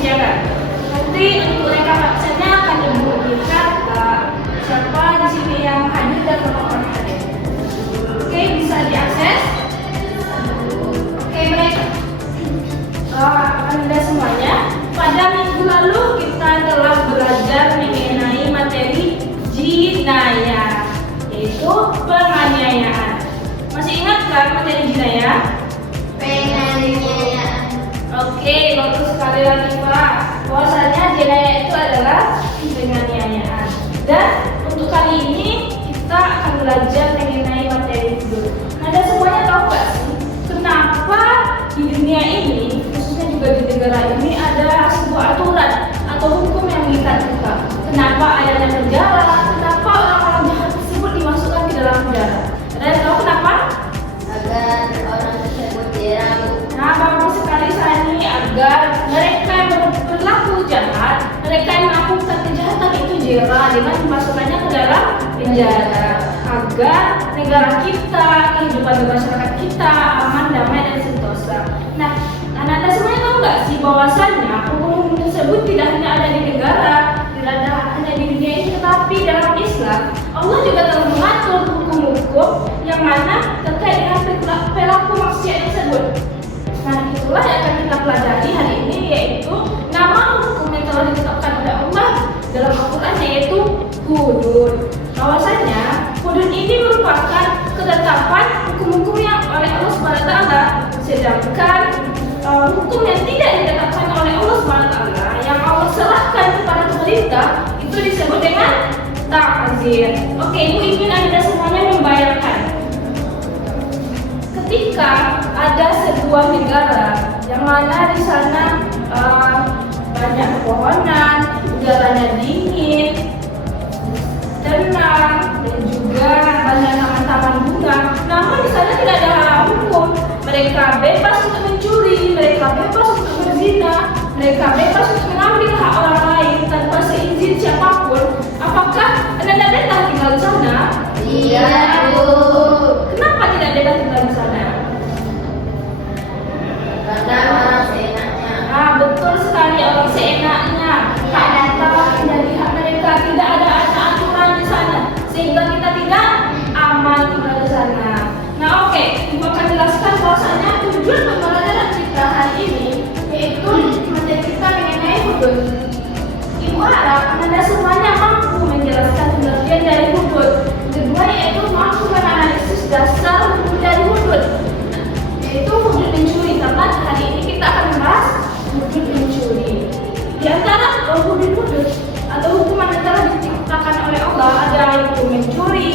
disediakan. Nanti untuk reka absennya akan Ibu berikan siapa di sini yang hadir dan berapa hadir. Oke, bisa diakses. Oke, baik. Anda semuanya, pada minggu lalu kita telah belajar mengenai materi jinayah, yaitu penganiayaan. Masih ingat kan materi jinayah? Penganiayaan. Oke, bagus sekali lagi Pak. Bahwasanya jinayah itu adalah penganiayaan. Dan untuk kali ini kita akan belajar mengenai materi hudud. Anda semuanya tahu nggak sih kenapa di dunia ini, khususnya juga di negara ini, ada sebuah aturan atau hukum yang mengikat kita? Kenapa adanya penjara? Kenapa orang-orang jahat tersebut dimasukkan ke dalam penjara? Anda tahu kenapa? Agar orang tersebut diramu. Nah, bagus sekali Sani, agar mereka yang berlaku jahat, mereka yang melakukan kejahatan itu jera dengan dimasukkannya ke dalam penjara, agar negara kita, kehidupan masyarakat kita aman, damai dan sentosa. Nah, anak-anak semuanya tahu nggak sih bahwasannya hukum tersebut tidak hanya ada di negara, tidak ada hanya di dunia ini, tetapi dalam Islam Allah juga telah mengatur hukum-hukum yang mana terkait dengan perilaku manusia tersebut. Nah, itulah yang akan kita pelajari hari ini, yaitu nama hukum yang telah ditetapkan oleh Allah dalam Al-Quran, yaitu hudud. Bahwasanya hudud ini merupakan ketetapan hukum-hukum yang oleh Allah SWT, sedangkan hukum yang tidak ditetapkan oleh Allah SWT yang Allah serahkan kepada pemerintah itu disebut dengan ta'zir. Oke, Ibu ingin Anda semuanya membayangkan ketika ada sebuah negara yang mana di sana banyak pepohonan, udaranya dingin, tenang, dan juga banyak taman-taman bunga. Namun di sana tidak ada hukum. Mereka bebas untuk mencuri, mereka bebas untuk berzina, mereka bebas untuk mengambil hak orang lain tanpa seizin siapapun. Apakah Anda betah tinggal di sana? Iya, Bu. Kenapa tidak betah tinggal di sana? Karena orang seenaknya. Ah, betul sekali, orang seenaknya. Karena menjadi hak mereka, tidak ada aturan di sana, sehingga kita tidak aman tinggal di sana. Nah, oke, Ibu akan jelaskan bahwasanya tujuan pembelajaran kita hari ini yaitu materi kita mengenai hudud. Ibu harap Anda semuanya mampu menjelaskan pengertian dari hudud. Kedua, yaitu mampu menganalisis dasar hukum dari hudud, yaitu hudud mencuri. Karena hari ini kita akan membahas hudud mencuri. Di antara hudud atau hukuman yang telah diciptakan oleh Allah ada yaitu mencuri,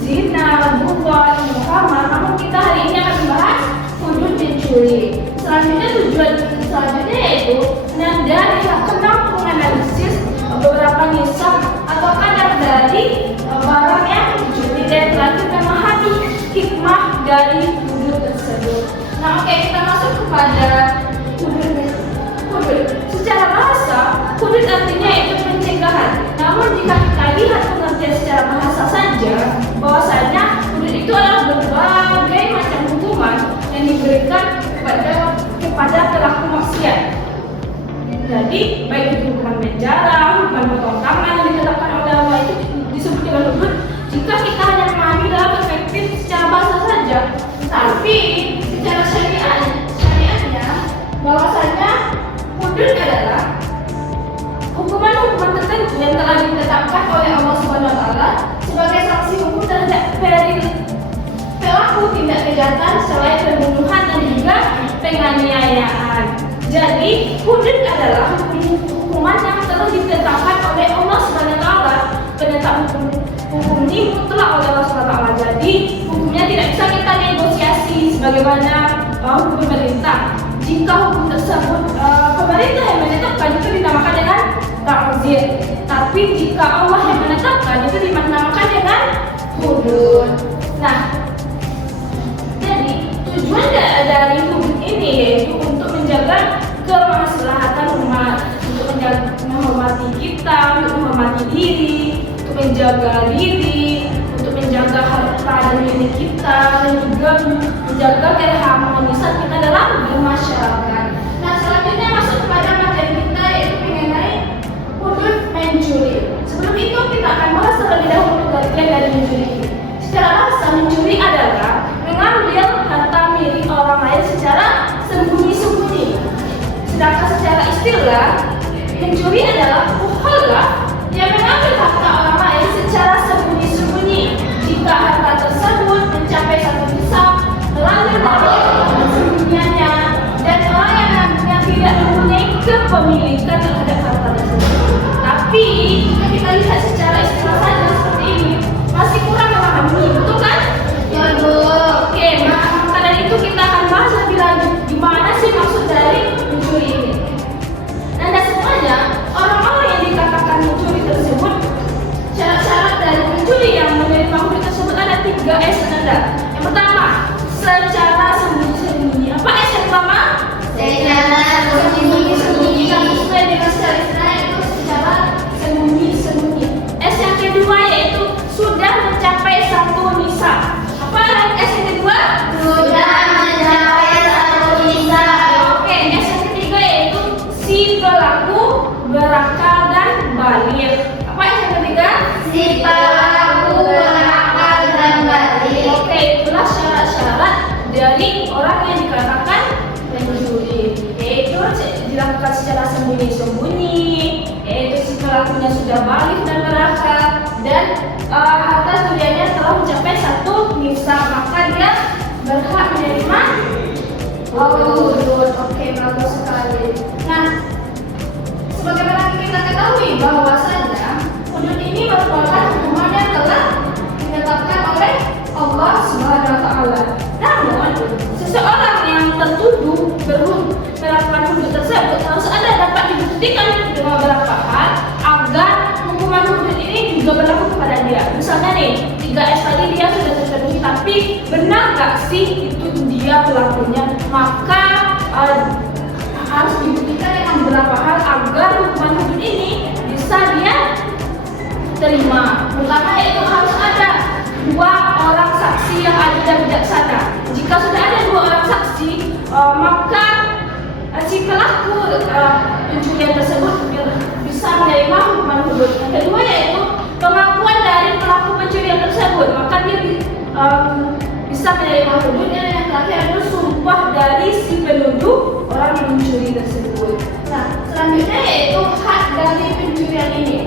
zina, bukan, muhamad. Namun kita hari ini akan membahas hudud mencuri. Selanjutnya tujuan selanjutnya yaitu Anda akan mampu menganalisis beberapa nisab atau kadar dari barang yang dicuri dan terakhir memahami hikmah dari hudud tersebut. Nah, oke, kita masuk kepada hudud. Secara bahasa, hudud artinya itu pencegahan. Namun jika kita lihat pengertian secara bahasa saja, bahwasanya hudud itu adalah berbagai macam hukuman yang diberikan kepada pelaku maksiat. Jadi, baik itu hukuman penjara, hukuman potong tangan yang ditetapkan oleh Allah itu disebut dengan hudud. Jika kita hanya memahami dalam perspektif secara bahasa saja, tapi secara syariatnya, bahwasanya hudud adalah hukuman-hukuman tertentu yang telah ditetapkan oleh Allah SWT sebagai sanksi hukum terhadap pelaku tindak kejahatan selain pembunuhan dan juga penganiayaan. Jadi, hudud adalah hukuman yang telah ditetapkan oleh Allah SWT. Penetap hukum ini mutlak oleh Allah SWT. Jadi, hukumnya tidak bisa kita negosiasi sebagaimana hukum pemerintah. Jika hukum tersebut pemerintah yang menetapkan itu dinamakan dengan ta'zir. Tapi jika Allah yang menetapkan itu dinamakan dengan hudud. Nah, jadi tujuan dari hudud ini yaitu untuk menjaga kemaslahatan umat, untuk menghormati kita, untuk menghormati diri, untuk menjaga diri, untuk menjaga harta dan milik kita, dan juga menjaga keharmonisan kita dalam bermasyarakat. Nah, selanjutnya masuk kepada materi kita mencuri adalah mengambil harta milik orang lain secara sembunyi-sembunyi. Sedangkan secara istilah, mencuri adalah mukhalaf yang mengambil harta orang lain secara sembunyi-sembunyi. Jika harta tersebut mencapai satu nisab, melanggar dari persembunyiannya dan orang yang tidak mempunyai kepemilikan terhadap harta tersebut. Tapi jika kita lihat secara istilah saja seperti ini, masih kurang memahami, betul kan? Ya, Bu. Oke, maka dari itu kita akan bahas lebih lanjut gimana sih maksud dari mencuri ini. Dan semuanya orang-orang yang dikatakan mencuri tersebut, syarat-syarat dari mencuri yang menerima hudud tersebut ada 3S Anda. Yang pertama, secara sembunyi-sembunyi. Apa S yang pertama? Secara Sembunyi-sembunyi. Kalau sesuai dengan secara istilah itu secara sembunyi-sembunyi. S yang kedua yaitu sudah mencapai satu nisab. Apa S yang kedua? sudah mencapai satu nisab. Oke, S yang ketiga yaitu si pelaku berakal dan baligh. Apa S yang ketiga? Si pelaku berakal dan baligh. Oke, itulah syarat-syarat dari orang yang dikatakan mencuri, yaitu dilakukan secara sembunyi-sembunyi, yaitu si pelakunya sudah baligh dan berakal, dan harta curiannya telah mencapai satu nisab, maka dia berhak menerima hudud. Oke, bagus sekali. Nah, sebagaimana kita ketahui bahwasanya hudud ini merupakan hukuman yang telah ditetapkan oleh Allah Subhanahu wa taala. Namun, seseorang yang tertuduh melakukan hudud tersebut harus ada dapat dibuktikan dengan beberapa hal agar hukuman hudud ini juga berlaku kepada dia. Misalnya nih, 3S tadi dia sudah terpenuhi, tapi benar nggak sih itu dia pelakunya? Maka harus dibuktikan dengan beberapa hal agar hukuman hudud ini bisa dia terima. Pertama yaitu harus ada 2 orang saksi yang adil dan bijaksana. Jika sudah ada 2 orang saksi, maka si pelaku pencurian tersebut bisa menerima hukuman hudud. Yang kedua yaitu pengakuan dari pelaku pencurian tersebut, maka dia bisa menerima hudud. Dan yang terakhir adalah sumpah dari si penuduh orang yang mencuri tersebut. Nah, selanjutnya yaitu hak dari pencurian ini,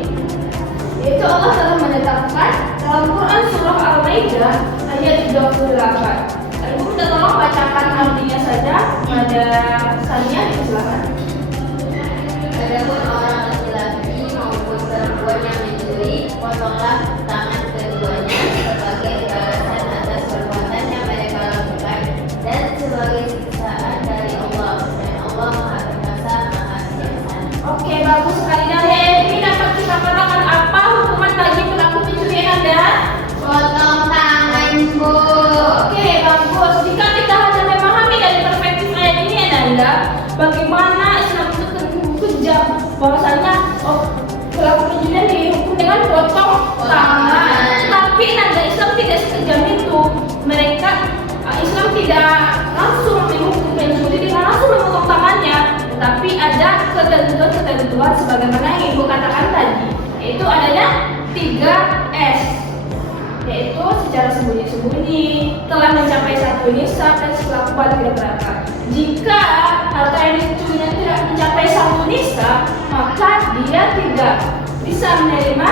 yaitu Allah telah menetapkan dalam Quran surah Al-Maidah ayat 38. Ibu minta tolong bacakan artinya saja. Ada Sania, silakan. Adapun orang laki-laki maupun perempuan yang mencuri, potonglah tangan keduanya sebagai balasan atas perbuatan yang mereka lakukan dan sebagai siksaan dari Allah. Dan Allah Maha Perkasa, Maha Bijaksana. Oke, bagus sekali. Dari ayat ini dapat kita katakan apa hukuman bagi pelaku pencurian Anda? Potong tangan, Bu. Oke, bagus. Jika kita hanya memahami dari perspektif ayat ini Anda, bagaimana Islam itu kejam, bahwasanya pelaku pencurian dihukum dengan potong tangan. Tapi Anda, Islam tidak sekejam itu. Mereka Islam tidak langsung menghukum pencuri dengan langsung memotong tangannya, tapi ada ketentuan sebagaimana yang Ibu katakan tadi, yaitu adanya 3S, yaitu secara sembunyi-sembunyi, telah mencapai satu nisab, dan si pelaku baligh tidak berakal. Jika harta yang dicurinya tidak mencapai satu nisab, maka dia tidak bisa menerima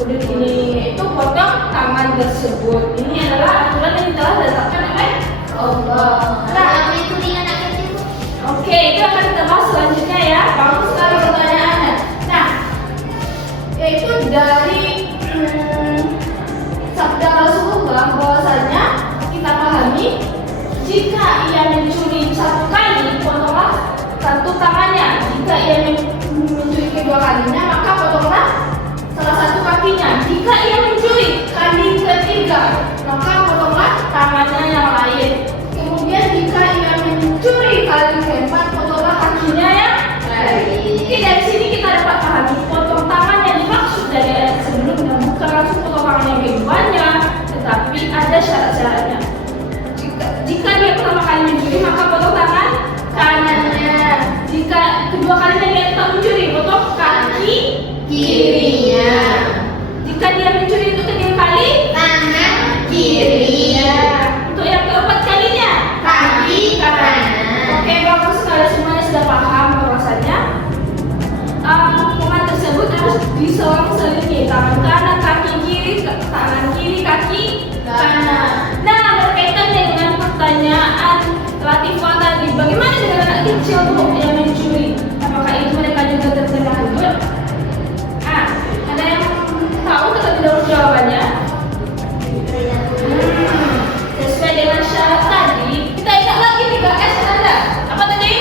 hudud ini, yaitu potong tangan tersebut. Ini adalah aturan yang telah ditetapkan oleh Allah. Nah, oke, itu akan kita bahas selanjutnya ya. Bagus sekali pertanyaannya. Nah, yaitu dari sabda Rasulullah bahwasanya kita pahami, jika ia mencuri satu kali, potonglah satu tangannya. Jika ia mencuri kedua kalinya, maka potonglah salah satu kakinya. Jika ia mencuri kali ketiga, maka potonglah tangannya yang lain. Kemudian jika ia mencuri kali keempat, potonglah kakinya yang lain. diselang-selingi, tangan kanan, kaki kiri, tangan kiri, kaki kanan. Nah, berkaitan dengan pertanyaan Latifah tadi, bagaimana dengan anak kecil yang mencuri? Apakah itu mereka juga terkena hudud? Ada yang tahu atau tidak jawabannya? Sesuai dengan syarat tadi, kita ingat lagi 3S Anda. Apa tadi?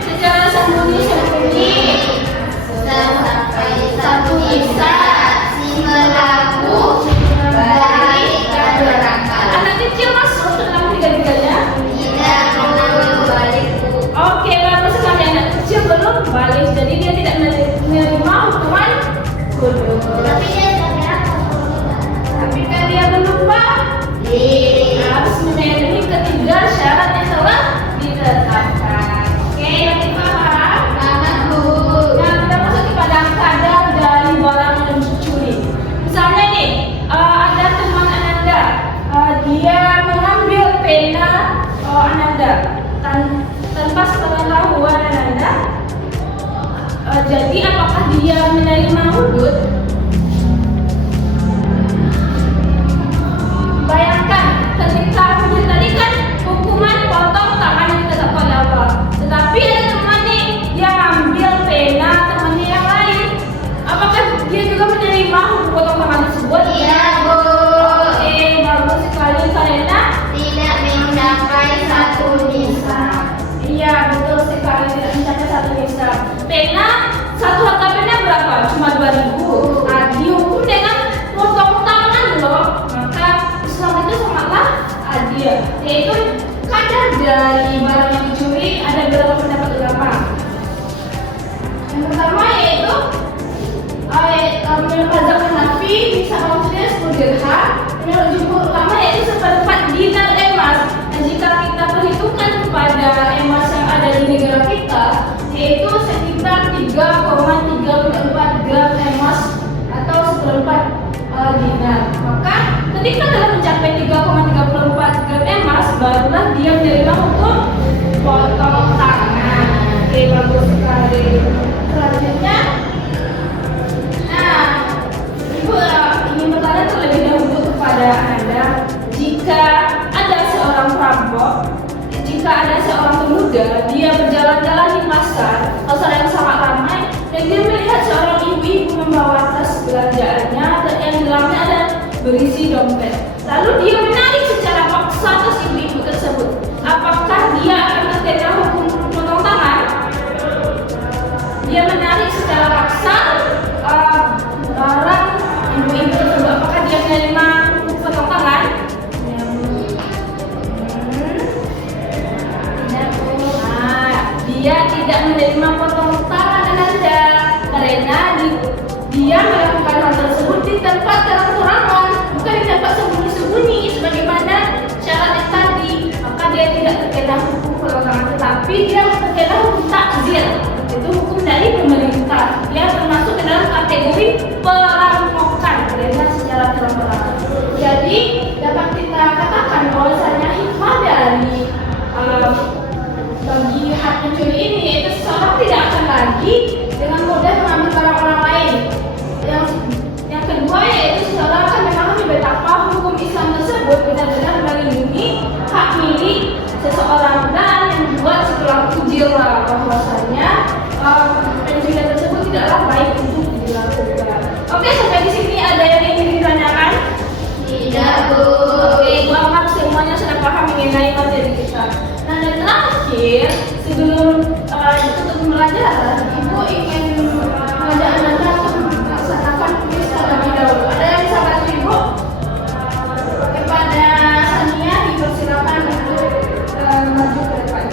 Secara sembunyi-sembunyi, sampai satu bisa si melaku balik ke belakang. anak kecil masuk ke dalam tiga-tiganya? Tidak belum balik. Oke, bagus sekali, anak kecil belum balik, jadi dia tidak menerima hukuman hudud. Tapi dia tidak Tapi kan dia belum balik, harus memenuhi ketiga syarat yang telah ditetapkan. Oke, Latifah paham? Nah, kita masuk kepada kadar dari barang yang dicuri. Misalnya nih, ada teman Ananda, dia mengambil pena Ananda tanpa sepengetahuan Ananda. Jadi apakah dia menerima hudud? Bayangkan, ketika hudud tadi kan hukuman potong tangan yang ditetapkan oleh Allah. Tetapi ada teman nih, dia ambil pena temannya yang lain. Apakah dia juga menerima hukum potong tangan tersebut? Iya, Bu. Oke, bagus sekali karena Tidak mencapai satu bisa. iya betul sekali, tidak mencapai satu nisab. Pena, satu harga pena berapa? Cuma 2.000. Nah, dihukum dengan potong tangan loh. Maka Islam itu sangatlah adil. Yaitu kadar dari barang yang dicuri ada beberapa pendapat ulama. Yang pertama yaitu menurut mazhab Hanafi bisa maksudnya 10 dirham. Menurut jumhur ulama yaitu seperempat dinar emas. Dan jika kita perhitungkan kepada emas yang ada di negara kita, yaitu sekitar 3,34 gram emas atau seperempat dinar. Maka ketika telah mencapai 3,34 gram emas, barulah dia menerima hukum potong tangan. Oke, bagus sekali. Selanjutnya, Ibu ingin bertanya terlebih dahulu kepada Anda, jika ada seorang perampok, jika ada seorang pemuda, dia berjalan-jalan di pasar yang sangat ramai, dan dia melihat seorang ibu-ibu membawa tas belanjaannya yang di dalamnya ada berisi dompet. Lalu dia menarik secara paksa tas ibu-ibu tersebut. Apakah dia akan terkena hukum potong tangan? Dia menarik secara paksa barang ibu-ibu tersebut. Apakah dia menerima hukum potong tangan? Dia tidak menerima potong tangan Anda karena dia melakukan hal tersebut di tempat terang-terangan, bukan di tempat sembunyi-sembunyi sebagaimana syarat yang tadi. Maka dia tidak terkena hukum potong tangan, tetapi dia terkena hukum takzir. Itu hukum dari pemerintah. Dia termasuk ke dalam kategori perampokan karena secara terang-terangan. Jadi dapat kita katakan bahwasanya hikmah dari bagi hak pencuri ini yaitu seseorang tidak akan lagi dengan mudah mengambil barang orang lain. Yang kedua yaitu seseorang akan memahami betapa hukum Islam tersebut benar-benar melindungi hak milik seseorang dan membuat setelah jera bahwasanya pencurian tersebut tidaklah baik untuk dilakukan. Oke, sampai di sini ada yang ingin ditanyakan? Tidak, Bu. Oke, Ibu harap semuanya sudah paham mengenai materi kita. Nah, dan terakhir, sebelum tutup pembelajaran, Ibu ingin mengajak Anda untuk melaksanakan kuis terlebih dahulu. Ada yang bisa bantu Ibu? Kepada Sania dipersilakan untuk maju ke depan.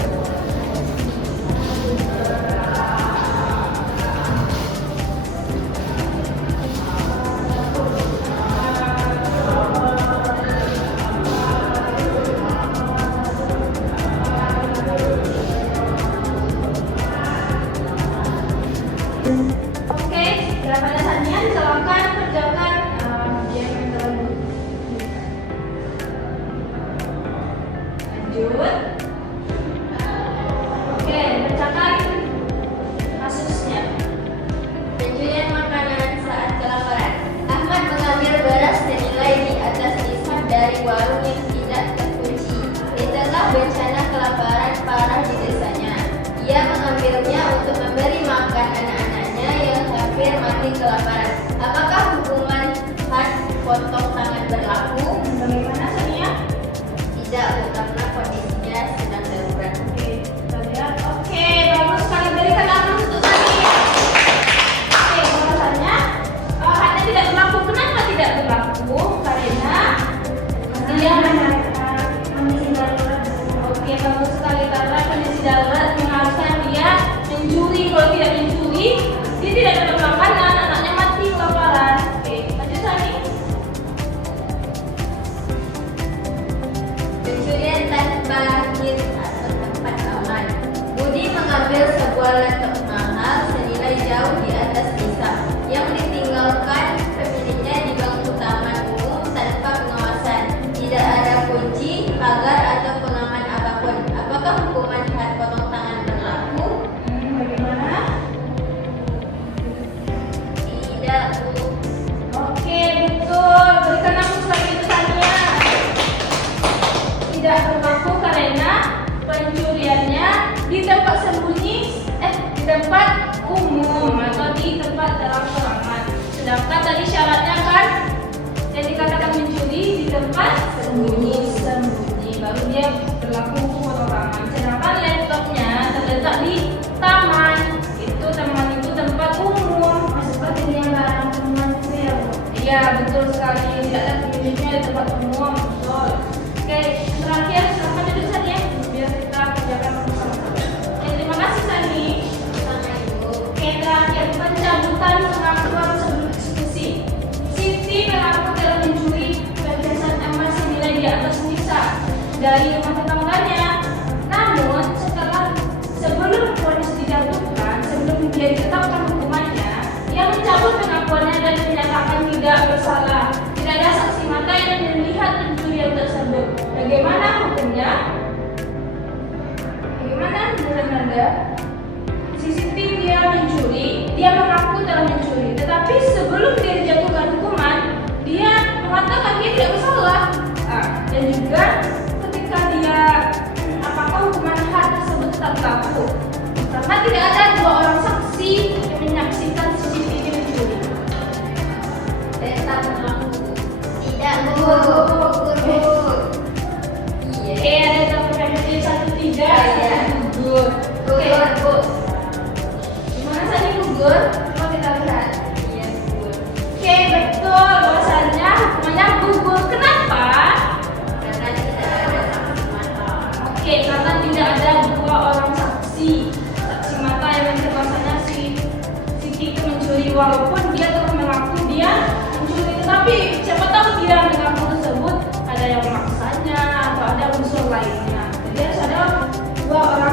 Oke, kepada Sania silakan kerjakan ujian yang telah lanjut. Oke, bacakan kasusnya. Pencurian makanan saat musafir mati kelaparan. Apakah hukuman had potong tangan berlaku? Bagaimana Sania? Tidak, karena kondisinya sedang darurat. Oke, kita lihat. Oke, bagus sekali. Berikan aplaus untuk Sania. Oke, bahasanya hadnya tidak berlaku. Kenapa tidak berlaku? Karena dia menyatakan kondisi darurat. Oke, bagus sekali. Karena kondisi darurat mengharuskan dia mencuri. Kalau tidak mencuri, dia tidak dapat makanan, anaknya mati kelaparan. Oke, lanjut Sani. Pencurian tanpa akhir atau tempat aman. Budi mengambil sebuah laptop mahal senilai jauh di atas sisa yang ditinggalkan pemiliknya di bangku taman umum tanpa pengawasan. Tidak ada kunci, pagar atau pengaman apapun. Apakah hukuman had potong tangan berlaku? Bagaimana? Tidak, Bu. Oke, betul. Berikan aplaus lagi untuk Sania. Tidak berlaku karena pencuriannya di tempat sembunyi, di tempat umum atau di tempat dalam ruangan. Sedangkan tadi syaratnya kan yang dikatakan mencuri di tempat sembunyi, baru dia berlaku hukum potong tangan. Sedangkan laptopnya terletak di taman, itu taman itu tempat umum. Seperti yang larang teman itu ya, Bu? Iya, betul sekali. Tidak ada pemiliknya di tempat umum, betul. Oke, terakhir silakan duduk Sani ya, biar kita kerjakan bersama-sama. Oke, terima kasih Sani. Sama Ibu. Oke, terakhir pencabutan pengakuan sebelum eksekusi. Siti mengaku telah mencuri perhiasan emas senilai di atas sisa dari rumah tetangganya. Namun sebelum vonis dijatuhkan, sebelum dia ditetapkan hukumannya, ia mencabut pengakuannya dan menyatakan tidak bersalah. Tidak ada saksi mata yang melihat pencurian tersebut. Bagaimana hukumnya? Bagaimana menurut Anda? CCTV dia mencuri, dia mengaku telah mencuri, tetapi sebelum dia dijatuhkan hukuman, dia mengatakan dia tidak bersalah. Dan juga ketika dia apakah hukuman had tersebut tetap berlaku? Karena tidak ada dua orang saksi yang menyaksikan CCTV mencuri. Tetap berlaku. Tidak, Bu. Iya. Oke, ada satu PPT, satu tidak, Iya. satu gugur. Oke, Bu. gimana tadi gugur? Coba kita lihat. Iya, Bu. Oke, betul. Bahwasanya hukumannya gugur. Kenapa? Karena tidak ada saksi mata. Oke, karena tidak ada dua orang saksi mata yang melihat bahwasanya si Siti itu mencuri, walaupun dia telah mengaku dia mencuri, tetapi siapa tahu dia mengaku tersebut ada yang memaksanya atau ada unsur lainnya. Jadi harus ada dua orang